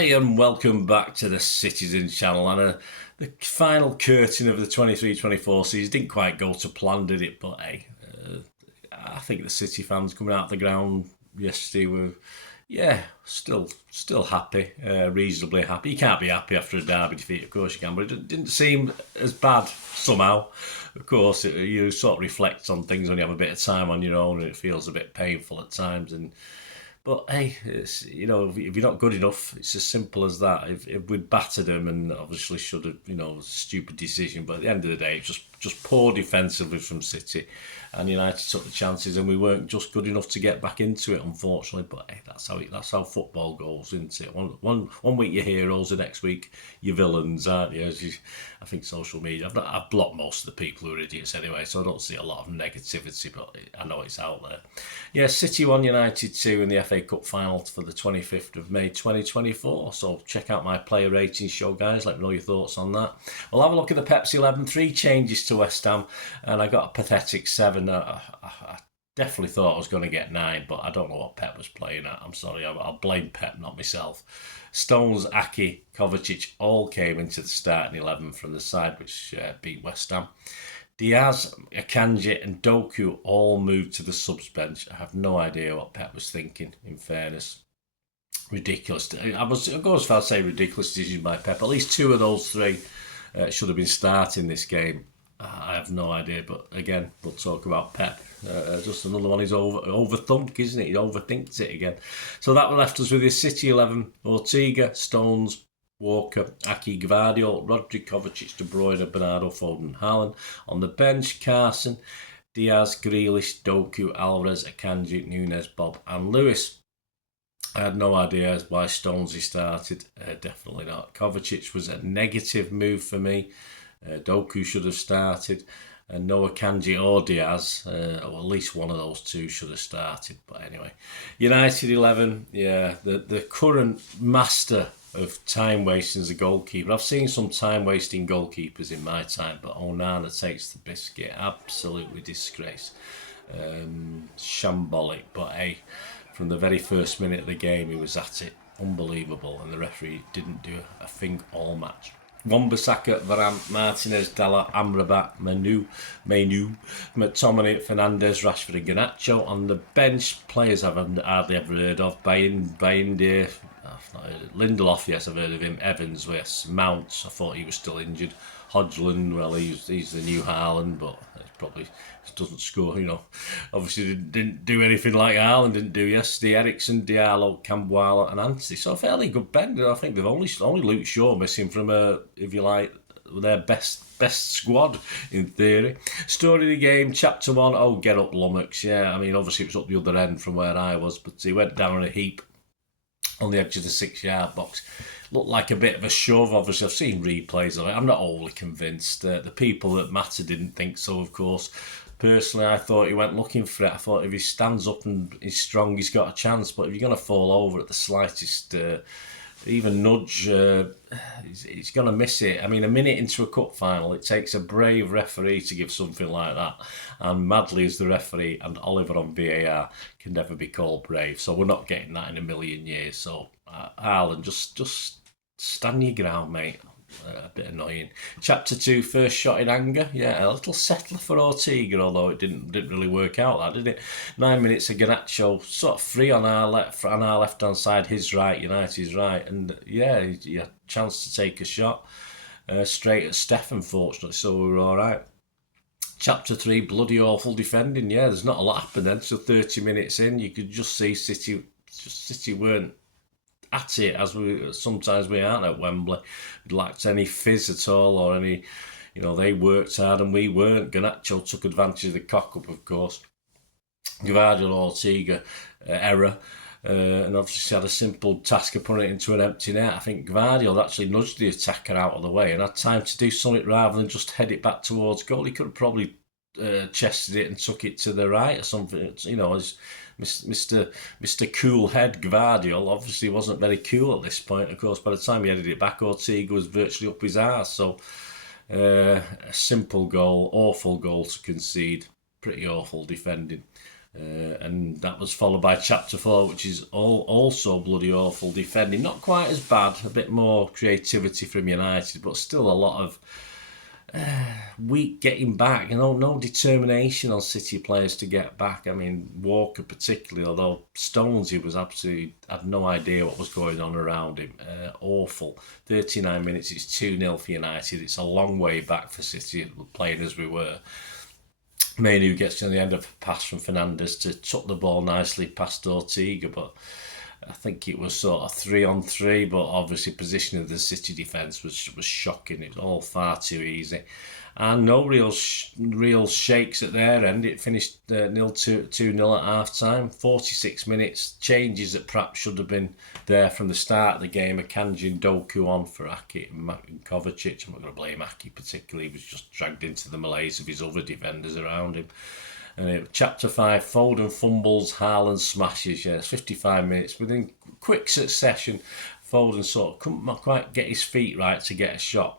Hi and welcome back to the Citizen channel. And the final curtain of the 23-24 season didn't quite go to plan, did it? But hey, I think the City fans coming out of the ground yesterday were, still happy, reasonably happy. You can't be happy after a derby defeat, of course you can, but it didn't seem as bad somehow. Of course, you sort of reflect on things when you have a bit of time on your own, and it feels a bit painful at times. But hey, it's, if you're not good enough, it's as simple as that. If we'd battered them, and obviously should have, stupid decision. But at the end of the day, it's just poor defensively from City, and United took the chances, and we weren't just good enough to get back into it, unfortunately. But hey, that's how football goes, isn't it? One week you're heroes, the next week you're villains, aren't you? I think social media. I've blocked most of the people who are idiots anyway, so I don't see a lot of negativity, but I know it's out there. Yeah, City 1, United 2 in the FA Cup final for the 25th of May 2024. So check out my player ratings show, guys. Let me know your thoughts on that. We'll have a look at the Pepsi 11. 3 changes to West Ham, and I got a pathetic 7. I definitely thought I was going to get 9, but I don't know what Pep was playing at. I'm sorry, I'll blame Pep, not myself. Stones, Aki, Kovacic all came into the starting 11 from the side, which beat West Ham. Diaz, Akanji and Doku all moved to the subs bench. I have no idea what Pep was thinking, in fairness. Ridiculous. I go as far as say ridiculous decision by Pep. At least 2 of those 3 should have been starting this game. I have no idea, but again, we'll talk about Pep. Just another one he's overthunk, isn't it? He overthinks it again. So that left us with his City 11, Ortega, Stones, Walker, Aki, Gvardiol, Rodri, Kovacic, De Bruyne, Bernardo, Foden, Haaland. On the bench, Carson, Diaz, Grealish, Doku, Alvarez, Akanji, Nunes, Bob and Lewis. I had no idea why Stonesy started. Definitely not. Kovacic was a negative move for me. Doku should have started. And no Akanji or Diaz, or at least one of those 2 should have started. But anyway, United 11, the current master of time wasting as a goalkeeper. I've seen some time wasting goalkeepers in my time, but Onana takes the biscuit. Absolutely disgrace. Shambolic, but hey, from the very first minute of the game he was at it. Unbelievable, and the referee didn't do a thing all match. Wan-Bissaka, Varane, Martinez, Dalla, Amrabat, Menu, McTominay, Fernandes, Rashford and Garnacho. On the bench, players I've hardly ever heard of. Bayindir, I've not heard of. Lindelof, yes, I've heard of him. Evans, yes. Mount, I thought he was still injured. Hodgland, well, he's the new Haaland, but probably doesn't score, Obviously didn't do anything like Haaland didn't do yesterday. Ericsson, Diallo, Cambuala and Anthony. So a fairly good bend. I think they've only Luke Shaw missing from, if you like, their best squad, in theory. Story of the game, chapter 1, oh, get up Lummox. Yeah, I mean, obviously it was up the other end from where I was, but he went down in a heap on the edge of the 6-yard box. Looked like a bit of a shove. Obviously, I've seen replays of it. I'm not wholly convinced. The people that matter didn't think so, of course. Personally, I thought he went looking for it. I thought if he stands up and he's strong, he's got a chance. But if you're going to fall over at the slightest even nudge, he's going to miss it. I mean, a minute into a cup final, it takes a brave referee to give something like that. And Madley is the referee, and Oliver on VAR can never be called brave. So we're not getting that in a million years. So Haaland, just stand your ground, mate. A bit annoying. Chapter 2, first shot in anger. Yeah, a little settler for Ortega, although it didn't really work out, that did it? 9 minutes of Garnacho, sort of free on our left hand side, his right, United's right, and yeah, he had a chance to take a shot straight at Steph, unfortunately, so we were all right. Chapter 3, bloody awful defending. Yeah, there's not a lot happened then. So 30 minutes in, you could just see City weren't at it, as sometimes we aren't at Wembley. We lacked any fizz at all, or any, they worked hard and we weren't. Garnacho took advantage of the cock-up, of course. Gvardiol, Ortega, error. And obviously had a simple task of putting it into an empty net. I think Gvardiol actually nudged the attacker out of the way and had time to do something rather than just head it back towards goal. He could have probably chested it and took it to the right or something. As Mr. Cool Head Gvardiol obviously wasn't very cool at this point. Of course, by the time he headed it back, Ortega was virtually up his arse. So a simple goal, awful goal to concede. Pretty awful defending. And that was followed by chapter 4, which is also bloody awful defending. Not quite as bad, a bit more creativity from United, but still a lot of weak getting back. No determination on City players to get back. I mean, Walker particularly, although Stonesy was absolutely, had no idea what was going on around him. Awful. 39 minutes, it's 2-0 for United. It's a long way back for City, playing as we were. Mainu gets to the end of a pass from Fernandes to tuck the ball nicely past Ortega, but I think it was sort of 3-on-3, but obviously positioning of the City defence was shocking. It was all far too easy. And no real shakes at their end. It finished 2-0 at half-time. 46 minutes, changes that perhaps should have been there from the start of the game. Akanji and Doku on for Aki and Kovacic. I'm not going to blame Aki particularly. He was just dragged into the malaise of his other defenders around him. And chapter 5, Foden fumbles, Haaland smashes. Yeah, it's 55 minutes. Within quick succession, Foden sort of couldn't quite get his feet right to get a shot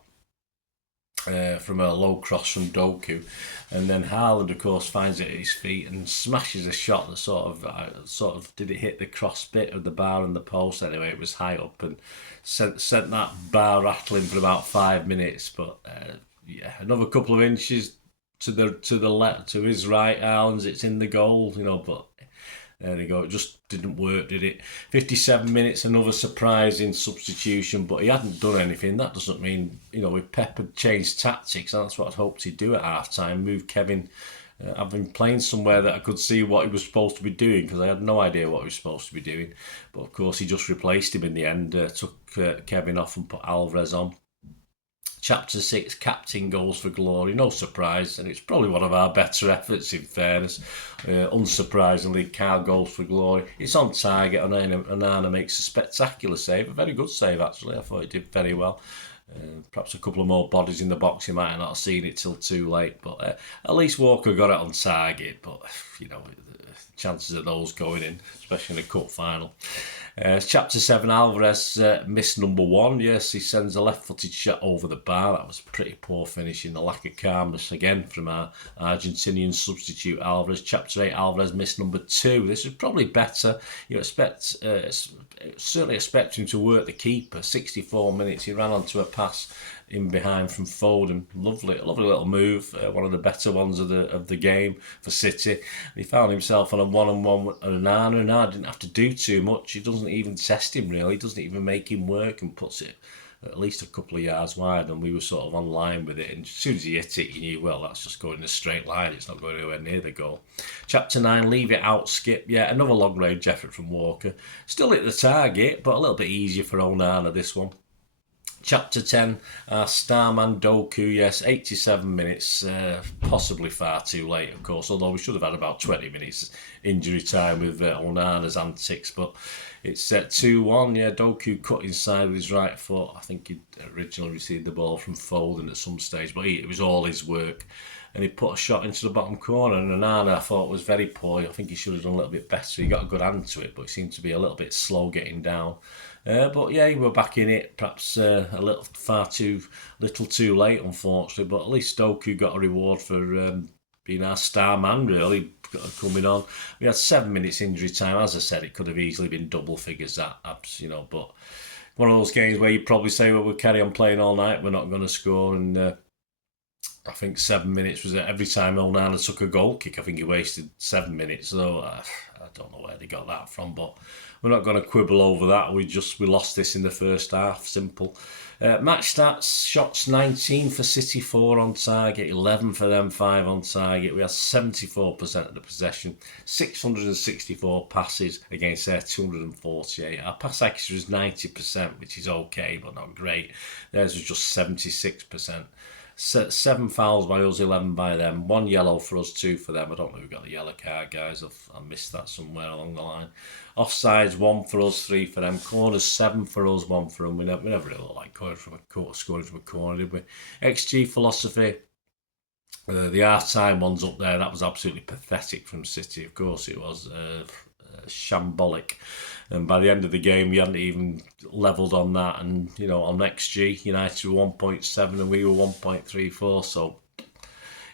from a low cross from Doku. And then Haaland, of course, finds it at his feet and smashes a shot that sort of did it hit the cross bit of the bar and the post. Anyway, it was high up and sent that bar rattling for about 5 minutes. But another couple of inches to the left, to his right, Haaland's, it's in the goal, but there you go. It just didn't work, did it? 57 minutes, another surprising substitution, but he hadn't done anything. That doesn't mean, with Pep had changed tactics, and that's what I'd hoped he'd do at half-time, move Kevin. I've been playing somewhere that I could see what he was supposed to be doing, because I had no idea what he was supposed to be doing. But of course, he just replaced him in the end, took Kevin off and put Alvarez on. Chapter 6, captain goals for glory. No surprise, and it's probably one of our better efforts, in fairness. Unsurprisingly, Carl goals for glory. It's on target. Onana makes a spectacular save. A very good save, actually. I thought he did very well. Perhaps a couple of more bodies in the box. You might have not seen it till too late. But at least Walker got it on target. But, the chances of those going in, especially in a cup final. Chapter 7, Alvarez missed number 1. Yes, he sends a left-footed shot over the bar. That was pretty poor finishing. The lack of calmness again from our Argentinian substitute Alvarez. Chapter 8, Alvarez missed number 2. This is probably better. You certainly expect him to work the keeper. 64 minutes, he ran onto a pass in behind from Foden. Lovely little move. One of the better ones of the game for City. He found himself on a one-on-one with Onana. Onana didn't have to do too much. He doesn't even test him really. He doesn't even make him work and puts it at least a couple of yards wide, and we were sort of on line with it. And as soon as he hit it, you knew, well, that's just going in a straight line. It's not going anywhere near the goal. Chapter 9, leave it out, skip. Yeah, another long-range effort from Walker. Still hit the target, but a little bit easier for Onana, this one. Chapter 10, Starman Doku, yes, 87 minutes, possibly far too late, of course, although we should have had about 20 minutes injury time with Onana's antics, but it's 2-1, yeah, Doku cut inside with his right foot. I think he originally received the ball from Foden at some stage, but it was all his work. And he put a shot into the bottom corner, and Onana, I thought, was very poor. I think he should have done a little bit better. He got a good hand to it, but he seemed to be a little bit slow getting down. But yeah, we're back in it. Perhaps a little too late, unfortunately. But at least Doku got a reward for being our star man, really, coming on. We had 7 minutes injury time. As I said, it could have easily been double figures, but one of those games where you probably say, well, we'll carry on playing all night, we're not going to score, and I think 7 minutes was it. Every time Onana took a goal kick, I think he wasted 7 minutes. So I don't know where they got that from, but we're not going to quibble over that. We lost this in the first half. Simple. Match stats: shots 19 for City, 4 on target, 11 for them, 5 on target. We had 74% of the possession, 664 passes against their 248. Our pass accuracy is 90%, which is okay, but not great. Theirs was just 76%. 7 fouls by us, 11 by them. 1 yellow for us, 2 for them. I don't know who got the yellow card, guys. I missed that somewhere along the line. Offsides, 1 for us, 3 for them. Corners, 7 for us, 1 for them. We never really looked like scoring from a corner, did we? XG philosophy. The half-time ones up there, that was absolutely pathetic from City. Of course it was. Shambolic. And by the end of the game, we hadn't even levelled on that. And, on XG, United were 1.7 and we were 1.34. So,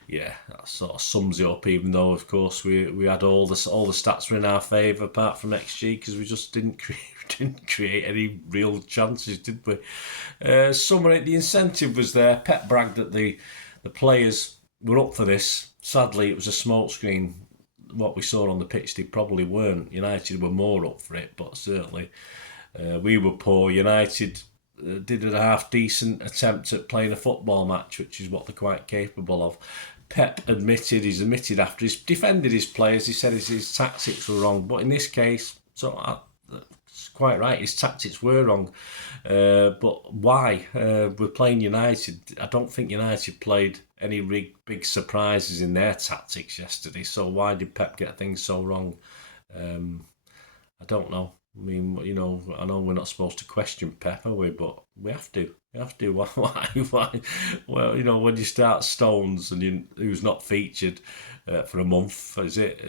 yeah, that sort of sums it up. Even though, of course, we had all the stats were in our favour apart from XG, because we just didn't create any real chances, did we? Summary: the incentive was there. Pep bragged that the players were up for this. Sadly, it was a smokescreen. What we saw on the pitch, they probably weren't. United were more up for it, but certainly we were poor. United did a half decent attempt at playing a football match, which is what they're quite capable of. Pep he's admitted after he's defended his players, he said his tactics were wrong. But in this case, it's quite right, his tactics were wrong. But why? We're playing United. I don't think United played any big surprises in their tactics yesterday. So why did Pep get things so wrong? I don't know. I mean, I know we're not supposed to question Pep, are we? But we have to. We have to. Why? Well, when you start Stones and who's not featured for a month, is it?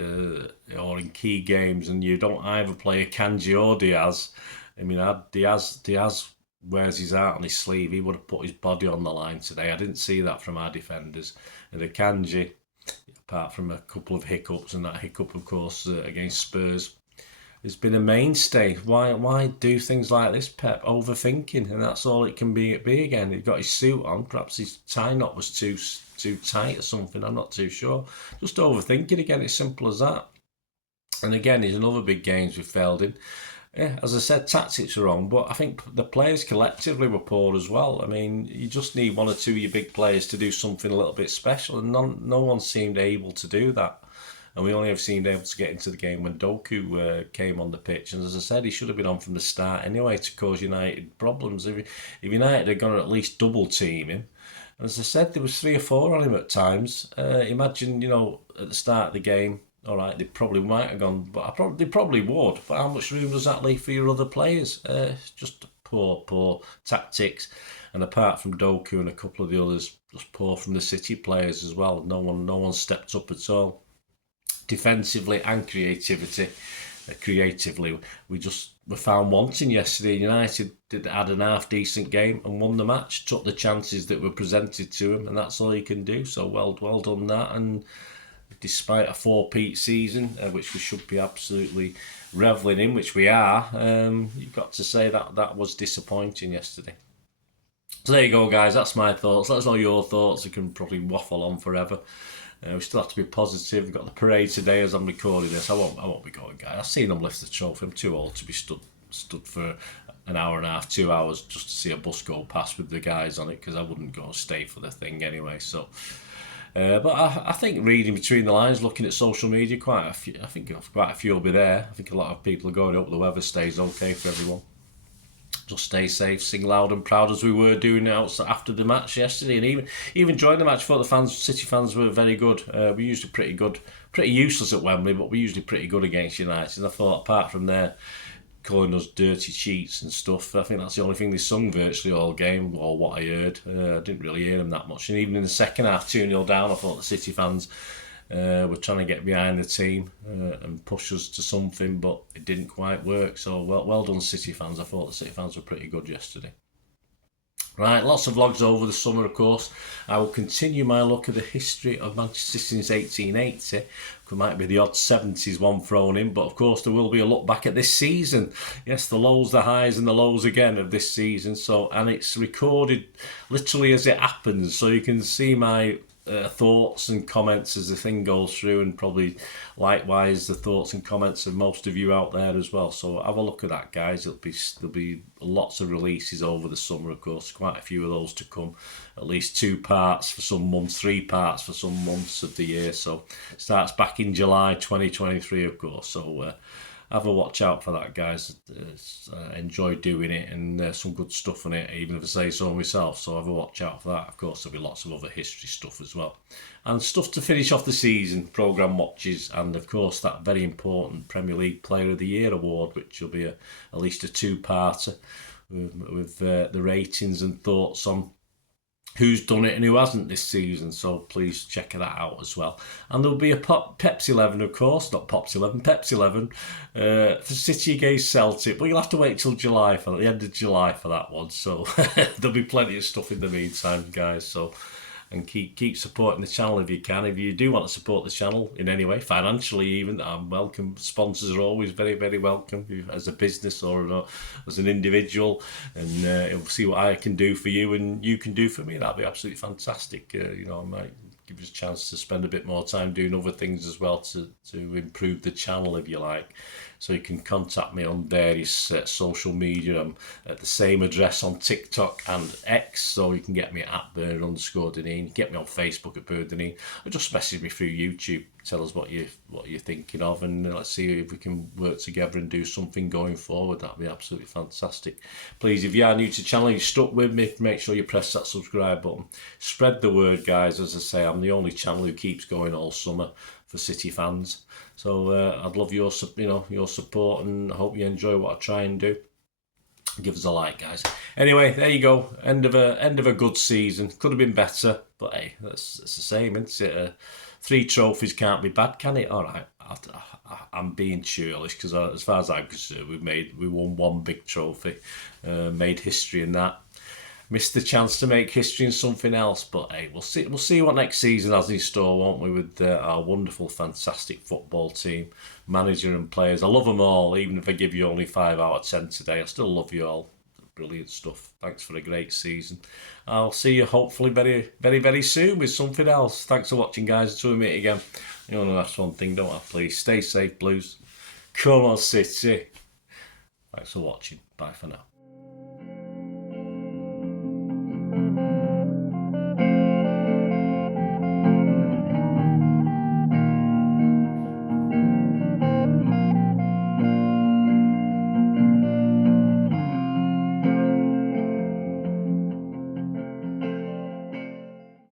Or in key games, and you don't either play a Kanji or Diaz. I mean, Diaz wears his heart on his sleeve. He would have put his body on the line today. I didn't see that from our defenders. And the Kanji, apart from a couple of hiccups, and that hiccup, of course, against Spurs, has been a mainstay. Why do things like this, Pep? Overthinking, and that's all it can be again. He got his suit on. Perhaps his tie knot was too tight or something. I'm not too sure. Just overthinking again. It's simple as that. And again, there's another big games we failed in. Yeah, as I said, tactics are wrong, but I think the players collectively were poor as well. I mean, you just need one or two of your big players to do something a little bit special, and no one seemed able to do that. And we only have seemed able to get into the game when Doku came on the pitch. And as I said, he should have been on from the start anyway to cause United problems. If United had gone to at least double team him, and as I said, there was 3 or 4 on him at times. Imagine, at the start of the game, all right, they probably might have gone, but they probably would. But how much room does that leave for your other players? Just poor tactics. And apart from Doku and a couple of the others, just poor from the City players as well. No one stepped up at all. Defensively and creatively, we were found wanting yesterday. United had an half decent game and won the match, took the chances that were presented to him, and that's all he can do. So well done that. And despite a 4-peat season, which we should be absolutely revelling in, which we are, you've got to say that was disappointing yesterday. So there you go, guys. That's my thoughts. Let us know your thoughts. We can probably waffle on forever. We still have to be positive. We've got the parade today as I'm recording this. I won't be going, guys. I've seen them lift the trophy. I'm too old to be stood for an hour and a half, 2 hours just to see a bus go past with the guys on it, because I wouldn't go and stay for the thing anyway. So, but I think reading between the lines, looking at social media, I think quite a few will be there. I think a lot of people are going up. The weather stays okay for everyone. Just stay safe, sing loud and proud as we were doing after the match yesterday, and even during the match. I thought the City fans were very good. We're usually pretty good, pretty useless at Wembley, but we're usually pretty good against United. And I thought, apart from their calling us dirty cheats and stuff, I think that's the only thing they sung virtually all game, or what I heard. I didn't really hear them that much. And even in the second half, 2-0 down, I thought the City fans were trying to get behind the team and push us to something, but it didn't quite work. So well done, City fans. I thought the City fans were pretty good yesterday. Right, lots of vlogs over the summer, of course. I will continue my look at the history of Manchester City since 1880. There might be the odd 70s one thrown in, but of course there will be a look back at this season. Yes, the lows, the highs and the lows again of this season. And it's recorded literally as it happens, so you can see my thoughts and comments as the thing goes through, and probably likewise the thoughts and comments of most of you out there as well. So have a look at that, guys. There'll be lots of releases over the summer, of course, quite a few of those to come, at least 2 parts for some months, 3 parts for some months of the year. So it starts back in July 2023, of course. So have a watch out for that, guys. Enjoy doing it, and some good stuff in it, even if I say so myself. So have a watch out for that. Of course, there'll be lots of other history stuff as well, and stuff to finish off the season, programme watches, and of course that very important Premier League Player of the Year award, which will be at least a 2-parter with the ratings and thoughts on who's done it and who hasn't this season. So please check that out as well. And there'll be a Pepsi 11, of course, not Pops 11, Pepsi 11 for City against Celtic. But you'll have to wait till July the end of July for that one. So there'll be plenty of stuff in the meantime, guys. So and keep supporting the channel if you can. If you do want to support the channel in any way, financially even, I'm welcome. Sponsors are always very, very welcome, as a business or as an individual, and we'll see what I can do for you and you can do for me. That'd be absolutely fantastic. You know, I might give us a chance to spend a bit more time doing other things as well to improve the channel, if you like. So you can contact me on various social media. I'm at the same address on TikTok and X, so you can get me at Bernard_Deneen. Get me on Facebook at Bernard_Deneen, or just message me through YouTube. Tell us what you're thinking of, and let's see if we can work together and do something going forward. That'd be absolutely fantastic. Please, if you are new to the channel, you're stuck with me, make sure you press that subscribe button. Spread the word, guys. As I say, I'm the only channel who keeps going all summer for City fans. So I'd love your support, and I hope you enjoy what I try and do. Give us a like, guys. Anyway, there you go. End of a good season. Could have been better, but hey, it's the same, isn't it? 3 trophies can't be bad, can it? All right, I'm being churlish, because as far as I'm concerned, we won 1 big trophy, made history in that. Missed the chance to make history in something else, but hey, we'll see what next season has in store, won't we, with our wonderful, fantastic football team, manager and players. I love them all, even if I give you only 5 out of 10 today. I still love you all. Brilliant stuff. Thanks for a great season. I'll see you hopefully very, very, very soon with something else. Thanks for watching, guys. Until we meet again. You know, that's one thing, don't I? Please stay safe, Blues. Come on, City. Thanks for watching. Bye for now.